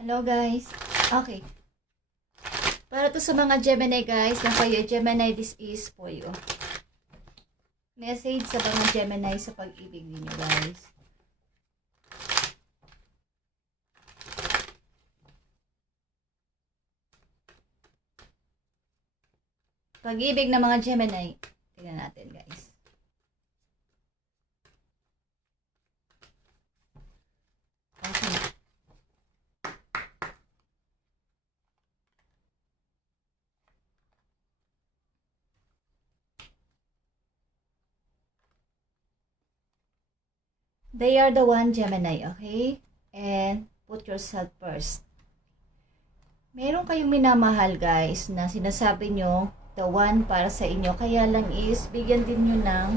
Hello guys. Okay. Para to sa mga Gemini guys, na kayo Gemini, this is for you. Message sa mga Gemini sa pag-ibig ninyo guys. Pag-ibig ng mga Gemini. Tingnan natin guys. Okay. They are the one Gemini, okay? And put yourself first. Meron kayong minamahal guys na sinasabi nyo the one para sa inyo. Kaya lang is bigyan din nyo ng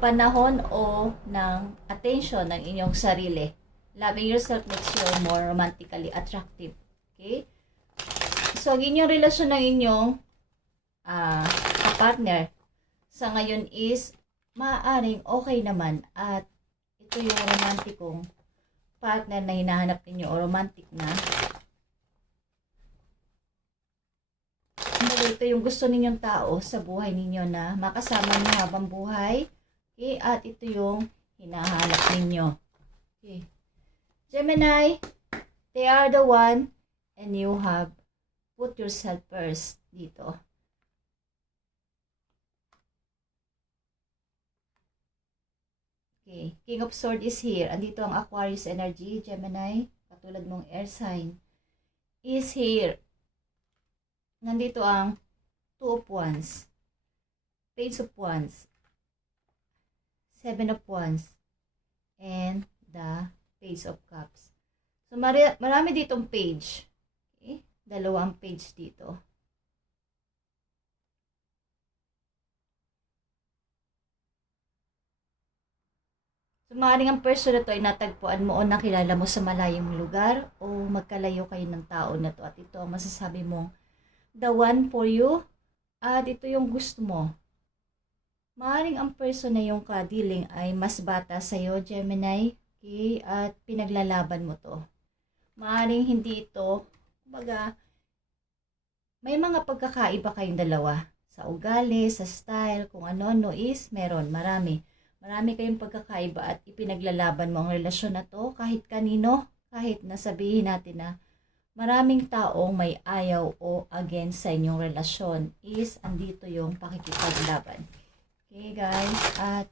panahon o ng attention ng inyong sarili. Loving yourself makes you more romantically attractive. Okay? So, ang inyong relasyon ng inyong partner sa ngayon is maaaring okay naman at ito yung romantikong partner na hinahanap ninyo o romantic na. Ito yung gusto ninyong tao sa buhay ninyo na makasama niyo habang buhay. Okay? At ito yung hinahanap ninyo. Okay. Gemini, they are the one and you have put yourself first dito. Okay. King of Swords is here. Andito ang Aquarius energy, Gemini, katulad mong air sign, is here. Nandito ang Two of Wands, Page of Wands, Seven of Wands, and the Page of Cups. So, marami ditong page. Okay? Dalawang page dito. So, maaaring ang person na to ay natagpuan mo o nakilala mo sa malayong lugar o magkalayo kayo ng tao na to at ito ang masasabi mong the one for you at ito yung gusto mo. Maaaring ang person na yung kadiling ay mas bata sa'yo, Gemini, okay? At pinaglalaban mo to. Maaaring hindi ito, kumbaga, may mga pagkakaiba kayong dalawa. Sa ugali, sa style, kung ano-ano is meron, marami. Marami kayong pagkakaiba at ipinaglalaban mo ang relasyon na to kahit kanino, kahit nasabihin natin na maraming taong may ayaw o against sa inyong relasyon is andito yung pakikipaglaban. Okay guys, at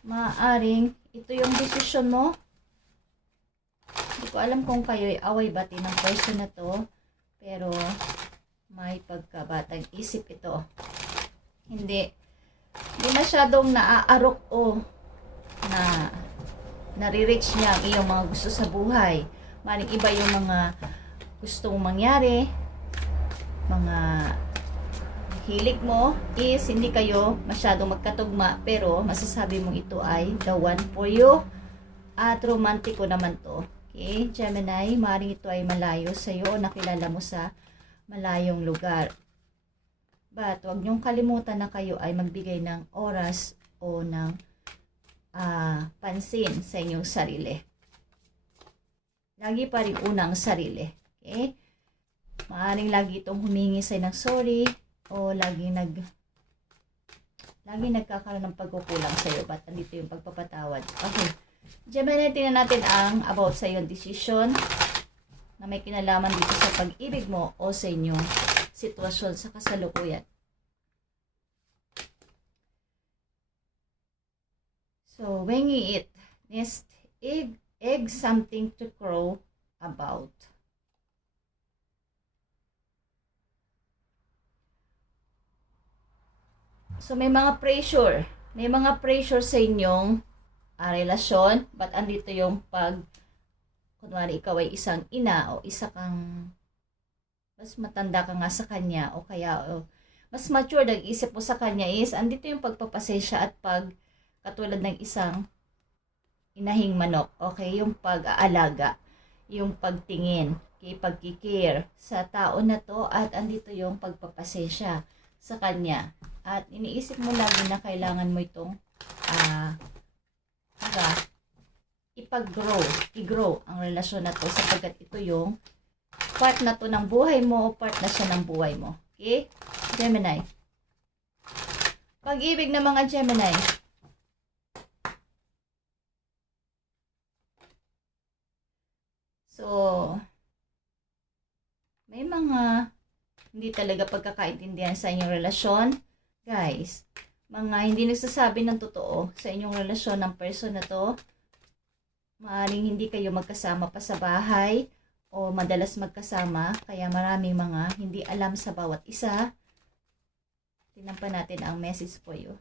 maaaring ito yung desisyon mo. Hindi ko alam kung kayo ay away-bati ng person na to, pero may pagkabatang isip ito. Hindi masyadong naaarok o na nare-reach niya ang iyong mga gusto sa buhay. Maring iba yung mga gustong mangyari, mga hilig mo is hindi kayo masyadong magkatugma, pero masasabi mong ito ay the one for you at romantiko naman to. Okay, Gemini, maring ito ay malayo sa iyo o nakilala mo sa malayong lugar. But huwag niyong kalimutan na kayo ay magbigay ng oras o ng pansin sa inyong sarili. Lagi pa rin unang sarili. Okay? Maaring lagi itong humingi sa'yo ng sorry o lagi nagkakaroon ng pagkukulang sa'yo. But andito yung pagpapatawad. Okay. Gemini, tingnan natin ang about sa iyong decision na may kinalaman dito sa pag-ibig mo o sa inyong sitwasyon sa kasalukuyan. So, wengi it. Nest egg something to crow about. So, may mga pressure. May mga pressure sa inyong relasyon. But andito yung kunwari ikaw ay isang ina o isa kang mas matanda ka nga sa kanya o kaya mas mature ang isip mo sa kanya is andito yung pagpapasensya at katulad ng isang inahing manok, okay? Yung pag-aalaga, yung pagtingin, okay? Pagkikare sa tao na to at andito yung pagpapasensya sa kanya. At iniisip mo lagi na kailangan mo itong i-grow ang relasyon na to sapagkat ito yung part na to ng buhay mo o part na siya ng buhay mo. Okay? Gemini. Pag-ibig ng mga Gemini. So, may mga hindi talaga pagkakaintindihan sa inyong relasyon. Guys, mga hindi nagsasabi ng totoo sa inyong relasyon ng person na to. Maaaring hindi kayo magkasama pa sa bahay o madalas magkasama, kaya maraming mga hindi alam sa bawat isa. Tingnan pa natin ang message for you.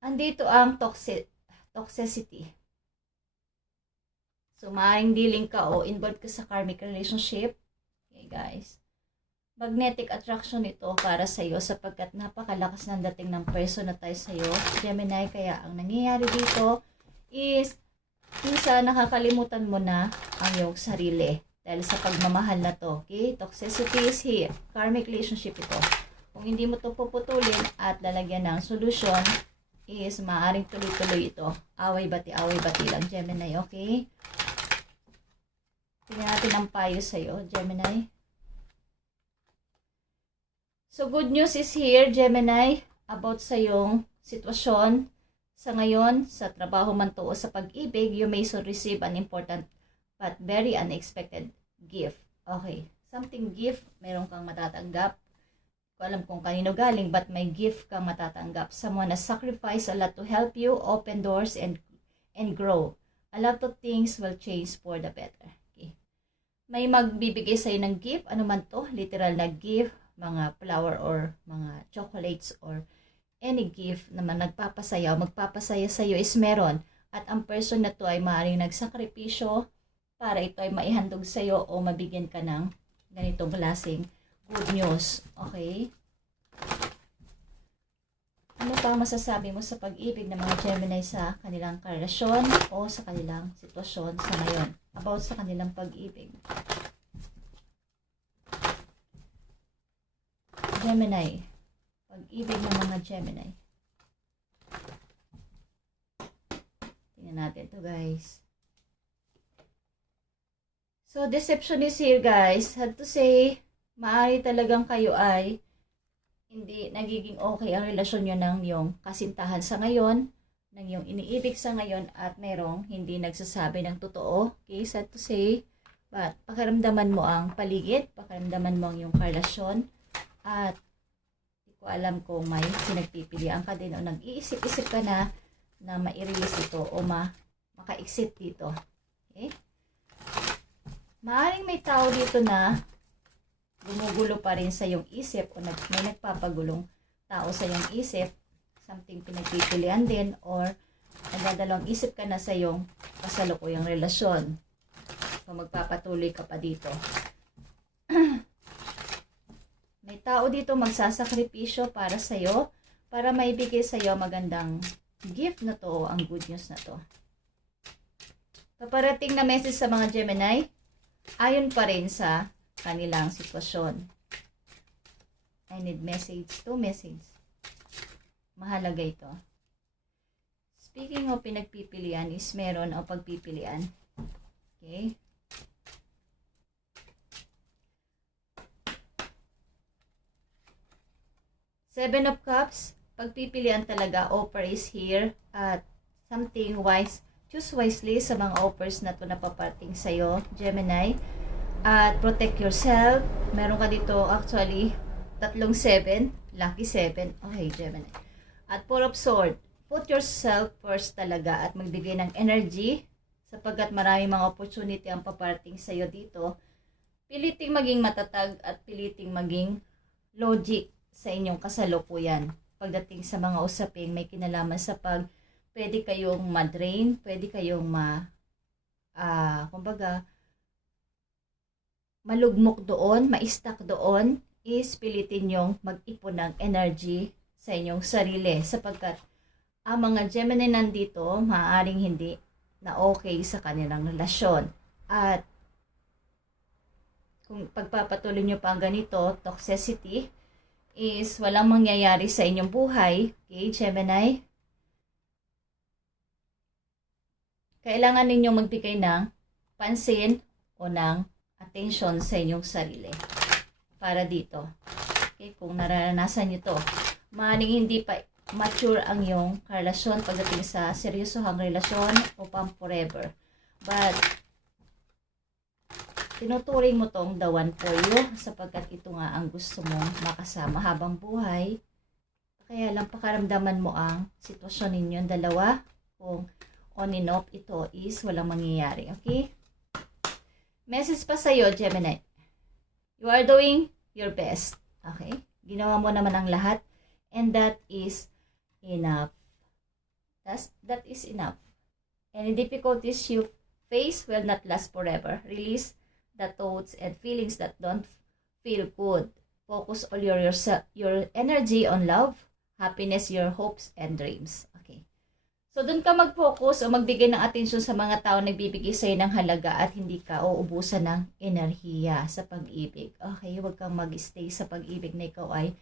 Andito ang toxicity. So, maaaring dealing ka o involved ka sa karmic relationship. Okay, guys. Magnetic attraction ito para sa iyo sapagkat napakalakas ng dating ng person na tayo sa iyo, Gemini. Kaya ang nangyayari dito is minsan nakakalimutan mo na ang iyong sarili dahil sa pagmamahal na to. Okay? Toxicity is here. Karmic relationship ito. Kung hindi mo to puputulin at lalagyan ng solution, is maaaring tuloy-tuloy ito. Away-bati lang, Gemini. Okay? Tingnan natin ang payo sa iyo, Gemini. So, good news is here, Gemini, about sa iyong sitwasyon. Sa ngayon, sa trabaho man to o sa pag-ibig, you may so receive an important but very unexpected gift. Okay, something gift, meron kang matatanggap. Ko alam kung kanino galing, but may gift kang matatanggap. Someone has sacrificed a lot to help you open doors and grow. A lot of things will change for the better. Okay. May magbibigay sa'yo ng gift, ano man to, literal na gift, mga flower or mga chocolates or any gift na magpapasaya sa'yo is meron. At ang person na to ay maaaring nagsakripisyo para ito ay maihandog sa'yo o mabigyan ka ng ganitong klaseng good news. Okay? Ano pa masasabi mo sa pag-ibig ng mga Gemini sa kanilang karelasyon o sa kanilang sitwasyon sa ngayon? About sa kanilang pag-ibig. Gemini. Pag-ibig ng mga Gemini. Tingnan natin to, guys. So, deception is here, guys. Had to say, maaari talagang kayo ay hindi nagiging okay ang relasyon nyo ng yung kasintahan sa ngayon, ng yung iniibig sa ngayon, at merong hindi nagsasabi ng totoo. Okay, sad to say. But, pakiramdaman mo ang paligid, pakiramdaman mo ang yung relasyon, at hindi ko alam kung may pinagpipilian ka din o nag-iisip-isip ka na ma-release ito o maka-exit dito. Okay? Maaaring may tao dito na gumugulo pa rin sa iyong isip o may nagpapagulong tao sa iyong isip, something pinagpipilian din or nagdadalawang isip ka na sa iyong kasalukuyang relasyon. Kung magpapatuloy ka pa dito. May tao dito magsasakripisyo para sa iyo, para maibigay sa iyo magandang gift na to, ang good news na to. Paparating na message sa mga Gemini, ayon pa rin sa kanilang sitwasyon. I need message, 2 message. Mahalaga ito. Speaking of pinagpipilian is meron o pagpipilian. Okay? Seven of Cups, pagpipilian talaga, offer is here at something wise. Choose wisely sa mga offers na to na paparting sa'yo, Gemini. At protect yourself. Meron ka dito actually 3 7, lucky 7. Okay, Gemini. At 4 of Swords, put yourself first talaga at magbigay ng energy sapagkat marami mga opportunity ang paparting sa'yo dito. Piliting maging matatag at piliting maging logic sa inyong kasalukuyan. Pagdating sa mga usaping may kinalaman sa pwede kayong ma-drain, pwede kayong kumbaga, malugmok doon, ma-stuck doon, is pilitin yung mag-ipon ng energy sa inyong sarili. Sapagkat ang mga Gemini nandito, maaaring hindi na okay sa kanilang relasyon. At kung pagpapatuloy nyo pa ang ganito, toxicity, is walang mangyayari sa inyong buhay, okay, Gemini? kailangan ninyong magbigay ng pansin o ng attention sa inyong sarili. Para dito. Okay, kung naranasan nyo to, maaaring hindi pa mature ang iyong relasyon pagdating sa seryosohang relasyon o pang forever. But, tinuturing mo tong the one for you sapagkat ito nga ang gusto mong makasama habang buhay. Kaya lang pakaramdaman mo ang sitwasyon ninyong dalawa. Kung on and off, ito is walang mangyayari. Okay? Message pa sa'yo, Gemini. You are doing your best. Okay? Ginawa mo naman ang lahat. And that is enough. That is enough. Any difficulties you face will not last forever. Release the thoughts and feelings that don't feel good. Focus all your energy on love, happiness, your hopes, and dreams. Okay. So, doon ka mag-focus o magbigay ng atensyon sa mga tao na nagbibigay sa'yo ng halaga at hindi ka uubusan ng enerhiya sa pag-ibig. Okay, huwag kang mag-stay sa pag-ibig na ikaw ay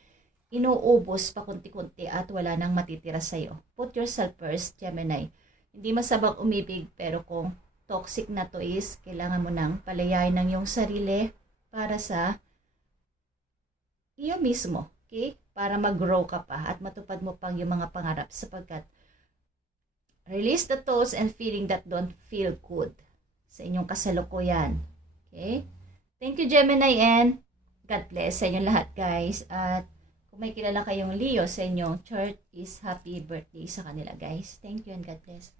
inuubos pa kunti-kunti at wala nang matitira sa'yo. Put yourself first, Gemini. Hindi masabang umibig, pero kung toxic na to is, kailangan mo nang palayain ng iyong sarili para sa iyo mismo. Okay? Para mag-grow ka pa at matupad mo pang yung mga pangarap sapagkat release the thoughts and feeling that don't feel good sa inyong kasalukuyan. Okay? Thank you, Gemini, and God bless sa inyong lahat, guys. At kung may kilala kayong Leo sa inyong chart is happy birthday sa kanila, guys. Thank you and God bless.